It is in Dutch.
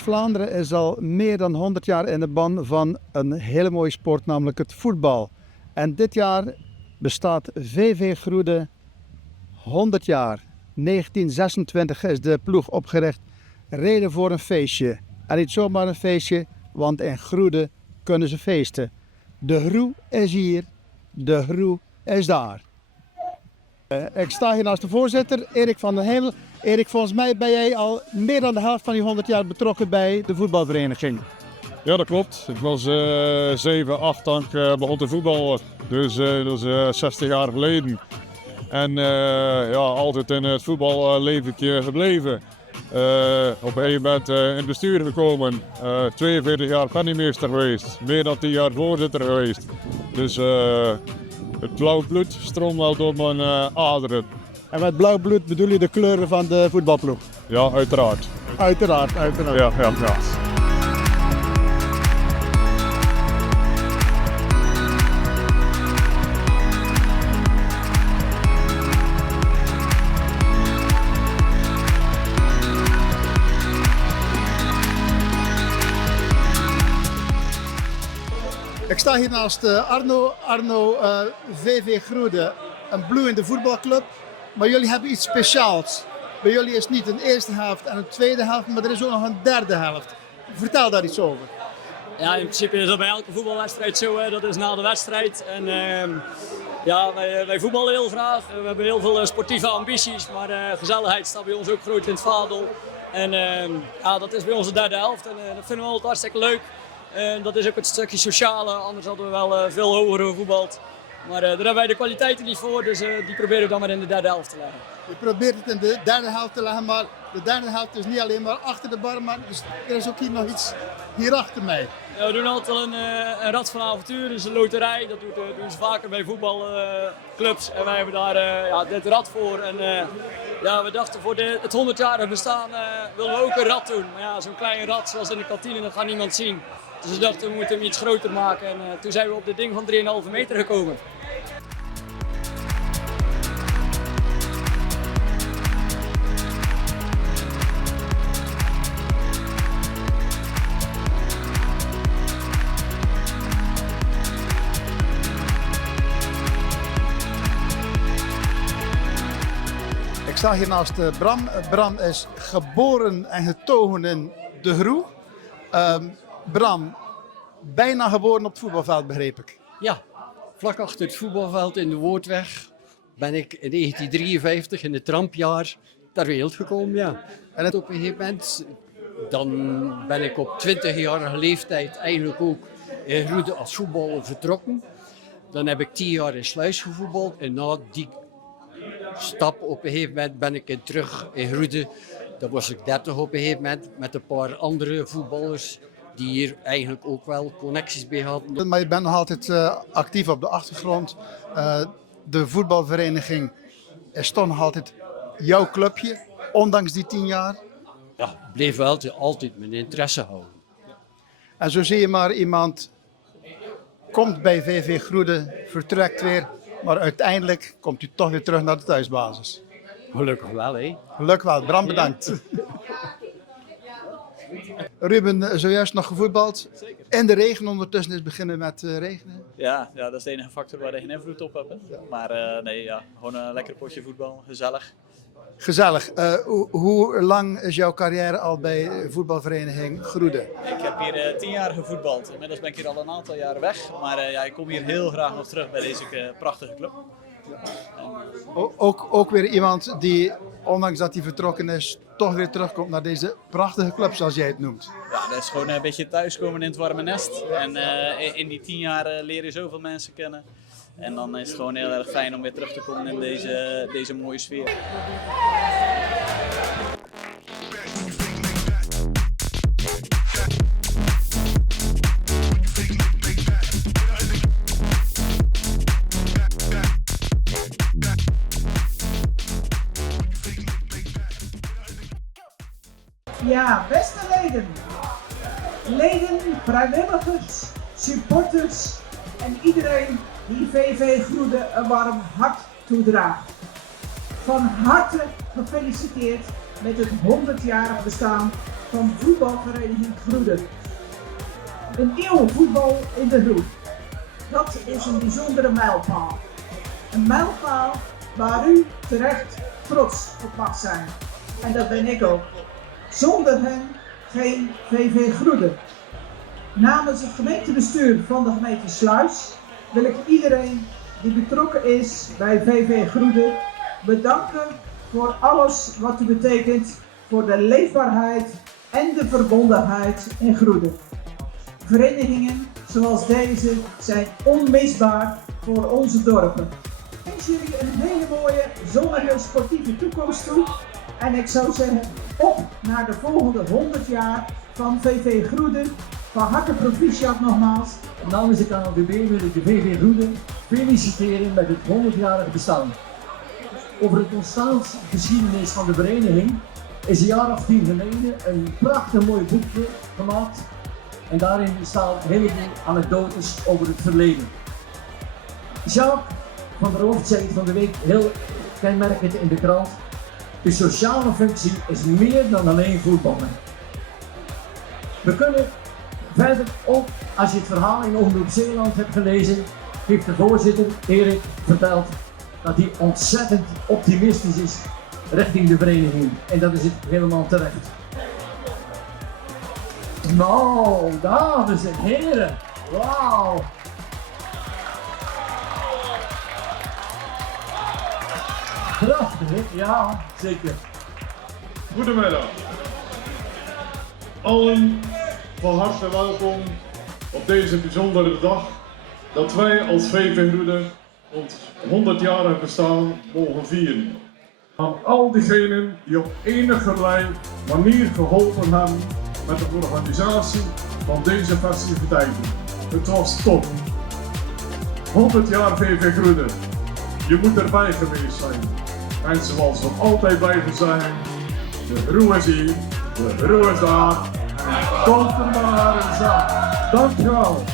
West-Vlaanderen is al meer dan 100 jaar in de ban van een hele mooie sport, namelijk het voetbal. En dit jaar bestaat VV Groede 100 jaar. 1926 is de ploeg opgericht. Reden voor een feestje. En niet zomaar een feestje, want in Groede kunnen ze feesten. De Groe is hier, de Groe is daar. Ik sta hier naast de voorzitter, Erik van den Hemel. Erik, volgens mij ben jij al meer dan de helft van die 100 jaar betrokken bij de voetbalvereniging. Ja, dat klopt. Ik was 7, 8 toen ik begon te voetballen. Dus dat is 60 jaar geleden. En ja, altijd in het voetballeven gebleven. Op een gegeven moment in het bestuur gekomen. 42 jaar penningmeester geweest. Meer dan 10 jaar voorzitter geweest. Dus het blauw bloed stroomt wel door mijn aderen. En met blauw bloed bedoel je de kleuren van de voetbalploeg? Ja, uiteraard. Uiteraard. Ja. Ik sta hier naast Arno. Arno, VV Groede, een bloeiende voetbalclub. Maar jullie hebben iets speciaals. Bij jullie is niet een eerste helft en een tweede helft, maar er is ook nog een derde helft. Vertel daar iets over. Ja, in principe is dat bij elke voetbalwedstrijd zo. Hè. Dat is na de wedstrijd. En ja, wij voetballen heel graag. We hebben heel veel sportieve ambities, maar gezelligheid staat bij ons ook groot in het vaandel. En ja, dat is bij ons de derde helft en dat vinden we altijd hartstikke leuk. Dat is ook het stukje sociale, anders hadden we wel veel hoger gevoetbald. Maar daar hebben wij de kwaliteiten niet voor, dus die proberen we dan maar in de derde helft te leggen. Je probeert het in de derde helft te leggen, maar de derde helft is niet alleen maar achter de bar, maar er is ook hier nog iets hier achter mij. Ja, we doen altijd een rad van avontuur, dus een loterij. Dat doen ze vaker bij voetbalclubs. En wij hebben daar ja, dit rad voor. En ja, we dachten voor het 100-jarige bestaan willen we ook een rad doen. Maar ja, zo'n klein rad zoals in de kantine, dat gaat niemand zien. Dus we dachten we moeten hem iets groter maken. En toen zijn we op dit ding van 3,5 meter gekomen. Ik sta hier naast Bram. Bram is geboren en getogen in De Groe. Bram, bijna geboren op het voetbalveld, begreep ik. Ja, vlak achter het voetbalveld in de Woordweg ben ik in 1953 in het trampjaar ter wereld gekomen. Ja. En op een gegeven moment dan ben ik op 20-jarige leeftijd eigenlijk ook in Groede als voetballer vertrokken. Dan heb ik 10 jaar in Sluis gevoetbald en na die stap op een gegeven moment ben ik terug in Groede. Dan was ik 30 op een gegeven moment met een paar andere voetballers die hier eigenlijk ook wel connecties bij hadden. Maar je bent nog altijd actief op de achtergrond. De voetbalvereniging is toch nog altijd jouw clubje, ondanks die 10 jaar. Ja, bleef wel altijd mijn interesse houden. En zo zie je maar, iemand komt bij VV Groede, vertrekt weer, maar uiteindelijk komt u toch weer terug naar de thuisbasis. Gelukkig wel, hè. Gelukkig wel. Bram, bedankt. Ruben, zojuist nog gevoetbald. Zeker. In de regen, ondertussen is het beginnen met regenen. Ja, dat is de enige factor waar je geen invloed op hebt. Hè. Ja. Maar nee, ja, gewoon een lekker potje voetbal, gezellig. Gezellig. Hoe lang is jouw carrière al bij voetbalvereniging Groede? Ik heb hier 10 jaar gevoetbald. Inmiddels ben ik hier al een aantal jaren weg. Maar ja, ik kom hier heel graag nog terug bij deze prachtige club. Ook weer iemand die, ondanks dat hij vertrokken is, toch weer terugkomt naar deze prachtige club, zoals jij het noemt. Ja, dat is gewoon een beetje thuiskomen in het warme nest. En in die 10 jaar leer je zoveel mensen kennen. En dan is het gewoon heel erg fijn om weer terug te komen in deze mooie sfeer. Ja, beste leden. Leden, vrijwilligers, supporters en iedereen die VV Groede een warm hart toedraagt. Van harte gefeliciteerd met het 100-jarig bestaan van voetbalvereniging Groede. Een eeuw voetbal in de groep. Dat is een bijzondere mijlpaal. Een mijlpaal waar u terecht trots op mag zijn. En dat ben ik ook. Zonder hen geen VV Groede. Namens het gemeentebestuur van de gemeente Sluis wil ik iedereen die betrokken is bij VV Groede bedanken voor alles wat u betekent voor de leefbaarheid en de verbondenheid in Groede. Verenigingen zoals deze zijn onmisbaar voor onze dorpen. Ik wens jullie een hele mooie, zonnige, sportieve toekomst toe. En ik zou zeggen, op naar de volgende 100 jaar van VV Groede. Van harte proficiat nogmaals. Namens de KNVB wil ik de VV Groede feliciteren met het 100-jarig bestaan. Over het ontstaansgeschiedenis van de vereniging is een jaar of 10 geleden een prachtig mooi boekje gemaakt. En daarin staan een heleboel anekdotes over het verleden. Jacques van der Hoofd zei het van de week heel kenmerkend in de krant. De sociale functie is meer dan alleen voetballen. We kunnen verder ook, als je het verhaal in Omroep Zeeland hebt gelezen, heeft de voorzitter Erik verteld dat hij ontzettend optimistisch is richting de vereniging. En dat is het helemaal terecht. Nou, dames en heren, wauw! Prachtig, hè? Ja, zeker. Goedemiddag. Allen van harte welkom op deze bijzondere dag dat wij als VV Groede ons 100-jarig bestaan mogen vieren. Aan al diegenen die op enigerlei manier geholpen hebben met de organisatie van deze festiviteiten. Het was top. 100 jaar VV Groede. Je moet erbij geweest zijn. En zoals we altijd blijven zijn, de groe is hier, de groe is daar. Komt er maar eens aan. Dankjewel.